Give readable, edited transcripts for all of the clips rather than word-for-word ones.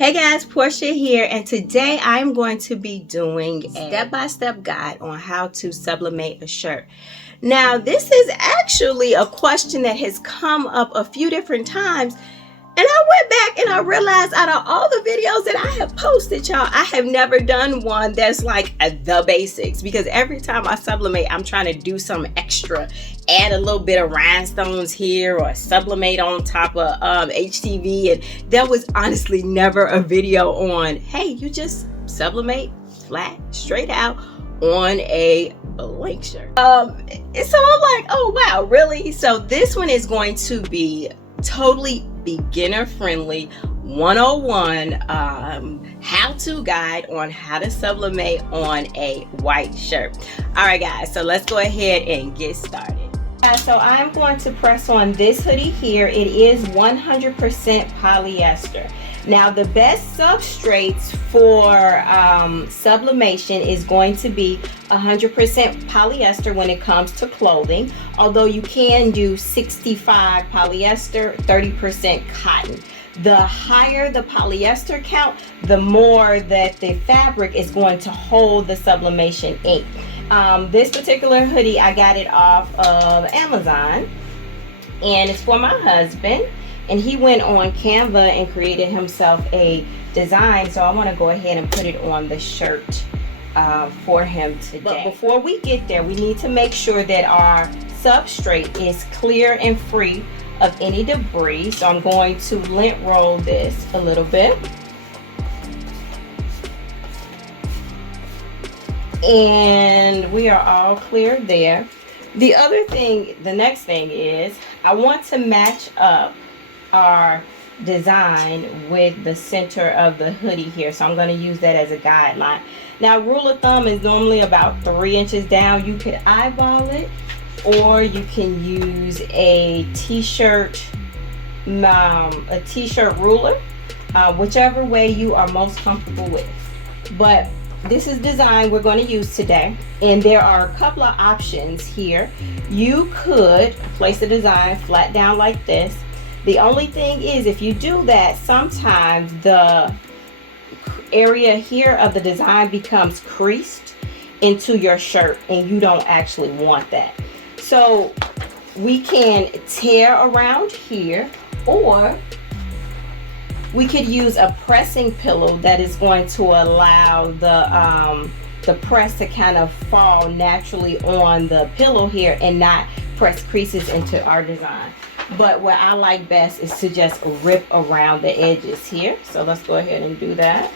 Hey guys, Portia here, and today I'm going to be doing a step-by-step guide on how to sublimate a shirt. Now, this is actually a question that has come up a few different times, and I went back and I realized out of all the videos that I have posted, y'all, I have never done one that's like the basics, because every time I sublimate, I'm trying to do some extra, add a little bit of rhinestones here or sublimate on top of HTV, and there was honestly never a video on, hey, you just sublimate flat, straight out on a blank shirt. So I'm like, oh wow, really? So this one is going to be totally beginner friendly 101 how-to guide on how to sublimate on a white shirt. All right guys, so let's go ahead and get started. So I'm going to press on this hoodie here. It is 100% polyester. Now the best substrates for sublimation is going to be 100% polyester when it comes to clothing, although you can do 65 polyester, 30% cotton. The higher the polyester count, the more that the fabric is going to hold the sublimation ink. This particular hoodie, I got it off of Amazon, and it's for my husband. And he went on Canva and created himself a design. So I want to go ahead and put it on the shirt for him today. But before we get there, we need to make sure that our substrate is clear and free of any debris. So I'm going to lint roll this a little bit. And we are all clear there. The other thing, the next thing is, I want to match up our design with the center of the hoodie here, so I'm going to use that as a guideline. Now, rule of thumb is normally about 3 inches down. You could eyeball it, or you can use a t-shirt ruler, whichever way you are most comfortable with. But this is design we're going to use today, and there are a couple of options here. You could place the design flat down like this. The only thing is, if you do that, sometimes the area here of the design becomes creased into your shirt, and you don't actually want that. So we can tear around here, or we could use a pressing pillow that is going to allow the press to kind of fall naturally on the pillow here and not press creases into our design. But what I like best is to just rip around the edges here. So let's go ahead and do that.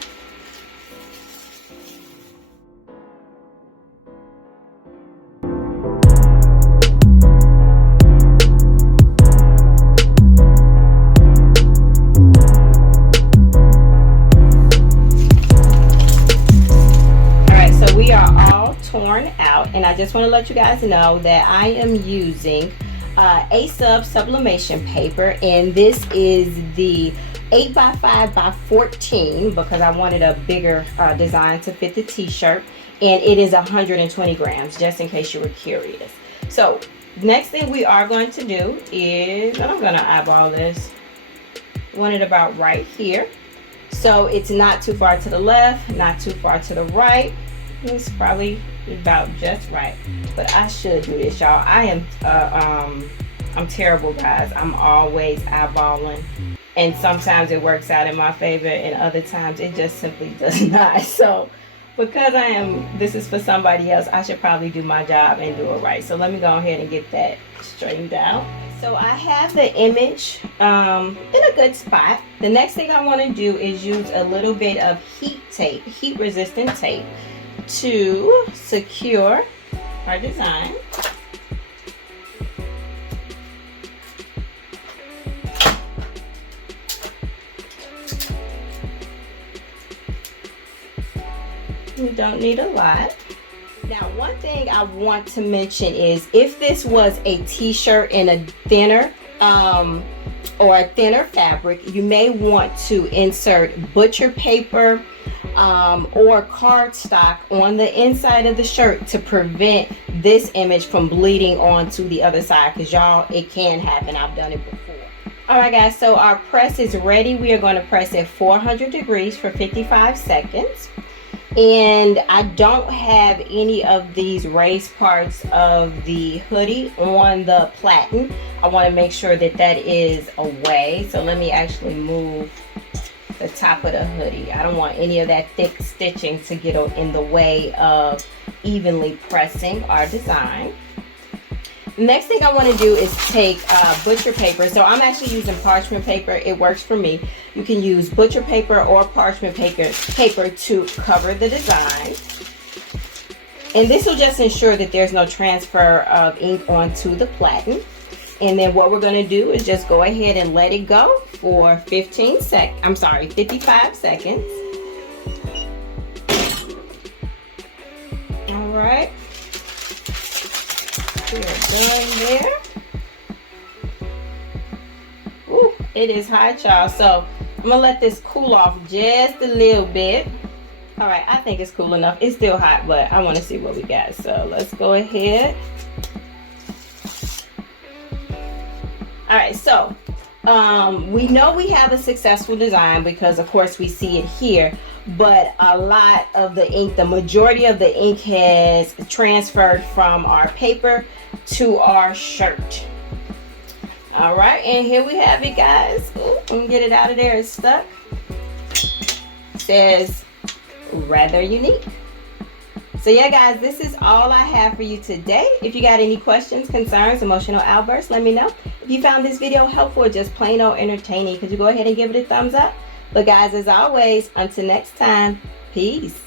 All right, so we are all torn out, and I just want to let you guys know that I am using Sublimation paper, and this is the 8x5x14 because I wanted a bigger design to fit the t-shirt, and it is 120 grams, just in case you were curious. So next thing we are going to do is, and I'm going to eyeball this, I want it about right here, so it's not too far to the left, not too far to the right. It's probably about just right, but I should do this, y'all. I am I'm terrible, guys. I'm always eyeballing, and sometimes it works out in my favor, and other times it just simply does not. So because this is for somebody else, I should probably do my job and do it right. So let me go ahead and get that straightened out. So I have the image in a good spot. The next thing I want to do is use a little bit of heat resistant tape to secure our design. We don't need a lot. Now, one thing I want to mention is, if this was a t-shirt in a thinner or a thinner fabric, you may want to insert butcher paper or cardstock on the inside of the shirt to prevent this image from bleeding onto the other side, because y'all, it can happen. I've done it before. All right, guys, so our press is ready. We are going to press at 400 degrees for 55 seconds. And I don't have any of these raised parts of the hoodie on the platen. I want to make sure that that is away. So let me actually move the top of the hoodie. I don't want any of that thick stitching to get in the way of evenly pressing our design. Next thing I want to do is take butcher paper. So I'm actually using parchment paper. It works for me. You can use butcher paper or parchment paper to cover the design. And this will just ensure that there's no transfer of ink onto the platen. And then what we're going to do is just go ahead and let it go for 55 seconds. All right. We are done there. Ooh, it is hot, y'all. So I'm gonna let this cool off just a little bit. All right, I think it's cool enough. It's still hot, but I want to see what we got. So let's go ahead. All right, so we know we have a successful design because of course we see it here, but a lot of the ink, the majority of the ink has transferred from our paper to our shirt. All right, and here we have it, guys. Ooh, let me get it out of there. It's stuck. It says rather unique. So yeah, guys, this is all I have for you today. If you got any questions, concerns, emotional outbursts, let me know. If you found this video helpful or just plain old entertaining, could you go ahead and give it a thumbs up? But guys, as always, until next time, peace.